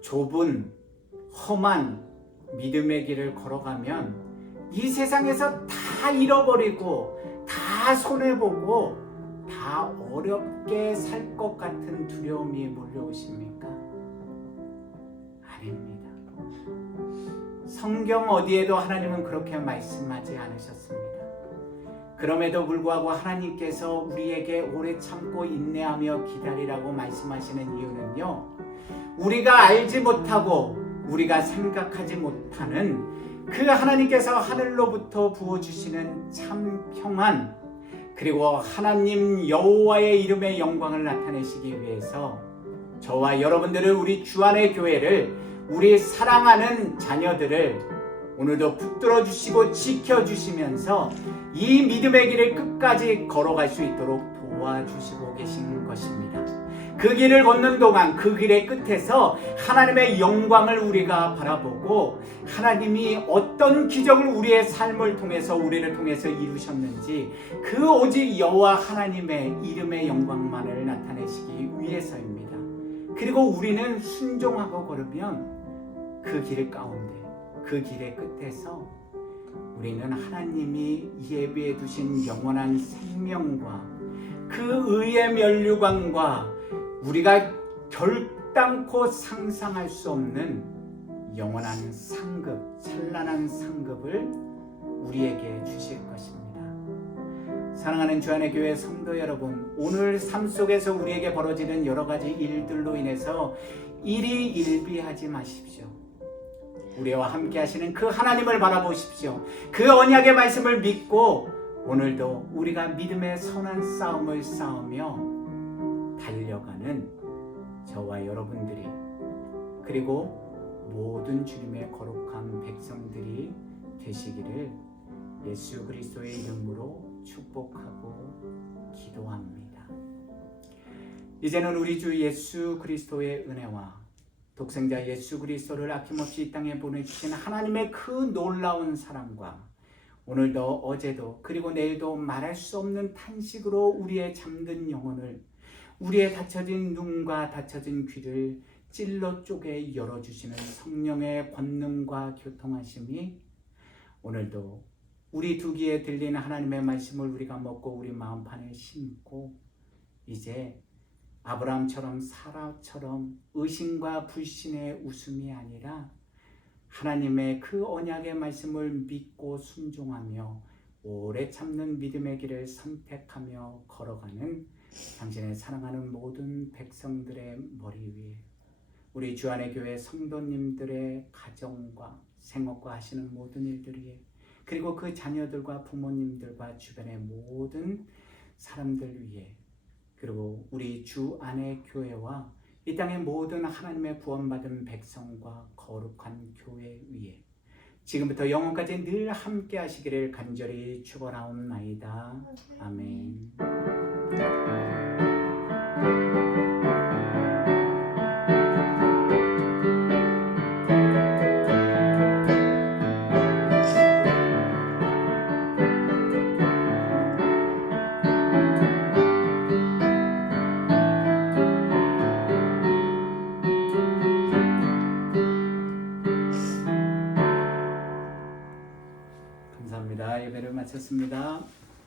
좁은 험한 믿음의 길을 걸어가면 이 세상에서 다 잃어버리고 다 손해보고 다 어렵게 살 것 같은 두려움이 몰려오십니까? 아닙니다. 성경 어디에도 하나님은 그렇게 말씀하지 않으셨습니다. 그럼에도 불구하고 하나님께서 우리에게 오래 참고 인내하며 기다리라고 말씀하시는 이유는요, 우리가 알지 못하고 우리가 생각하지 못하는 그 하나님께서 하늘로부터 부어주시는 참 평안, 그리고 하나님 여호와의 이름의 영광을 나타내시기 위해서 저와 여러분들을, 우리 주안의 교회를, 우리 사랑하는 자녀들을 오늘도 붙들어 주시고 지켜주시면서 이 믿음의 길을 끝까지 걸어갈 수 있도록 도와주시고 계신 것입니다. 그 길을 걷는 동안 그 길의 끝에서 하나님의 영광을 우리가 바라보고 하나님이 어떤 기적을 우리의 삶을 통해서, 우리를 통해서 이루셨는지 그 오직 여호와 하나님의 이름의 영광만을 나타내시기 위해서입니다. 그리고 우리는 순종하고 걸으면 그 길 가운데, 그 길의 끝에서 우리는 하나님이 예비해 두신 영원한 생명과 그 의의 면류관과 우리가 결단코 상상할 수 없는 영원한 상급, 찬란한 상급을 우리에게 주실 것입니다. 사랑하는 주안의 교회 성도 여러분, 오늘 삶 속에서 우리에게 벌어지는 여러 가지 일들로 인해서 일희일비하지 마십시오. 우리와 함께 하시는 그 하나님을 바라보십시오. 그 언약의 말씀을 믿고 오늘도 우리가 믿음의 선한 싸움을 싸우며 달려가는 저와 여러분들이, 그리고 모든 주님의 거룩한 백성들이 되시기를 예수 그리스도의 이름으로 축복하고 기도합니다. 이제는 우리 주 예수 그리스도의 은혜와 독생자 예수 그리스도를 아낌없이 이 땅에 보내주신 하나님의 그 놀라운 사랑과 오늘도 어제도 그리고 내일도 말할 수 없는 탄식으로 우리의 잠든 영혼을, 우리의 닫혀진 눈과 닫혀진 귀를 찔러 쪼개 열어주시는 성령의 권능과 교통하심이 오늘도 우리 두 귀에 들리는 하나님의 말씀을 우리가 먹고 우리 마음판에 심고 이제 아브라함처럼 사라처럼 의심과 불신의 웃음이 아니라 하나님의 그 언약의 말씀을 믿고 순종하며 오래 참는 믿음의 길을 선택하며 걸어가는 당신의 사랑하는 모든 백성들의 머리 위에 우리 주안의 교회 성도님들의 가정과 생업과 하시는 모든 일들 위에 그리고 그 자녀들과 부모님들과 주변의 모든 사람들 위에 그리고 우리 주 안의 교회와 이 땅의 모든 하나님의 구원받은 백성과 거룩한 교회 위에 지금부터 영원까지 늘 함께 하시기를 간절히 축원하옵나이다. 아멘.